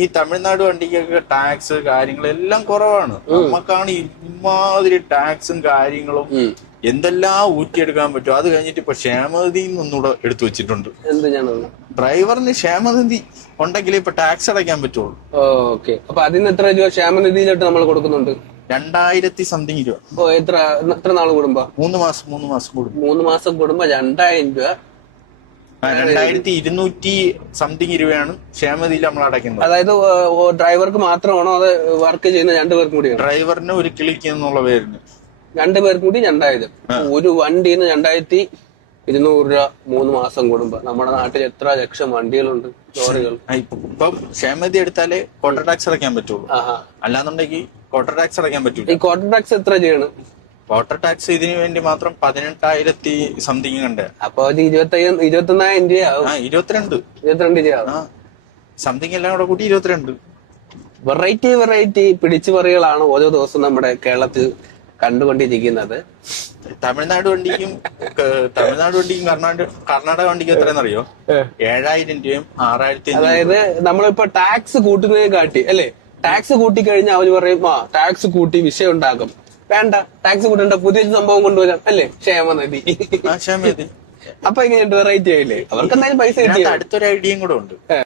ഈ തമിഴ്നാട് വണ്ടിക്കൊക്കെ ടാക്സ് കാര്യങ്ങളെല്ലാം കുറവാണ്. നമുക്കാണ് ഇമാതിരി ടാക്സും കാര്യങ്ങളും എന്തെല്ലാം ഊറ്റിയെടുക്കാൻ പറ്റും. അത് കഴിഞ്ഞിട്ട് ഇപ്പൊ ക്ഷേമനിധിയിൽ നിന്നൂടെ എടുത്തു വെച്ചിട്ടുണ്ട്. ഡ്രൈവറിന് ക്ഷേമനിധി ഉണ്ടെങ്കിലേ ഇപ്പൊ ടാക്സ് അടയ്ക്കാൻ പറ്റുള്ളൂ. ഓക്കെ. അപ്പൊ അതിന് എത്ര രൂപ ക്ഷേമനിധിയിലോട്ട് നമ്മൾ കൊടുക്കുന്നുണ്ട്? 2000 സംതിങ് രൂപ. എത്ര നാൾ കൂടുമ്പോ? 3 മാസം കൂടുമ്പോ. 3 മാസം കൂടുമ്പോ 2000 രൂപ. 2200 സംതിങ് രൂപയാണ് ക്ഷേമനിധിയിൽ നമ്മൾ അടയ്ക്കുന്നത്. അതായത് ഡ്രൈവർക്ക് മാത്രമാണോ അത് വർക്ക് ചെയ്യുന്ന 2 പേർക്കും കൂടിയാണ്? ഡ്രൈവറിന് ഒരു കിളിക്ക് എന്നുള്ള പേരിന് 2 പേർക്കും കൂടി 2000. ഒരു വണ്ടിന്ന് 2200 രൂപ 3 മാസം കൂടുമ്പോ. നമ്മുടെ നാട്ടിൽ എത്ര ലക്ഷം വണ്ടികളുണ്ട്, ലോറികൾ. ഇപ്പൊ ക്ഷേമനിധി എടുത്താലേ ക്വാർട്ടർ ടാക്സ് അടയ്ക്കാൻ പറ്റുള്ളൂ. അല്ലാന്നുണ്ടെങ്കിൽ ക്വാർട്ടർ ടാക്സ് അടയ്ക്കാൻ പറ്റൂല. ഈ ക്വാർട്ടർ ടാക്സ് എത്ര ചെയ്യണം? ക്വാർട്ടർ ടാക്സ് ഇതിനു വേണ്ടി മാത്രം 18,000 സംതിങ് ഉണ്ട്. അപ്പൊ അത് 21,000 രൂപയാവും. 22 രൂപയാവും സംതിങ് എല്ലാം കൂടെ കൂട്ടി 22. വെറൈറ്റി പിടിച്ചുപറികളാണ് ഓരോ ദിവസം നമ്മുടെ കേരളത്തിൽ കണ്ടുകൊണ്ടിരിക്കുന്നത്. തമിഴ്നാട് വണ്ടിക്കും കർണാടക വണ്ടിക്കും എത്രയെന്നറിയോ? 7,000 രൂപയും 6,000. അതായത് നമ്മളിപ്പോ ടാക്സ് കൂട്ടുന്നതിനെ കാട്ടി അല്ലെ, ടാക്സ് കൂട്ടിക്കഴിഞ്ഞാൽ അവര് പറയും ടാക്സ് കൂട്ടി വിഷയം ഉണ്ടാക്കും. വേണ്ട, ടാക്സ് കൂട്ടേണ്ട പുതിയ സംഭവം കൊണ്ടുവരാം അല്ലേ, ക്ഷേമനിധി. ക്ഷേമനിധി അപ്പൊ ഇങ്ങനെ വെറൈറ്റി ആയില്ലേ, അവർക്ക് എന്തായാലും പൈസ കിട്ടിയ. അടുത്തൊരു ഐഡിയയും കൂടെ ഉണ്ട്.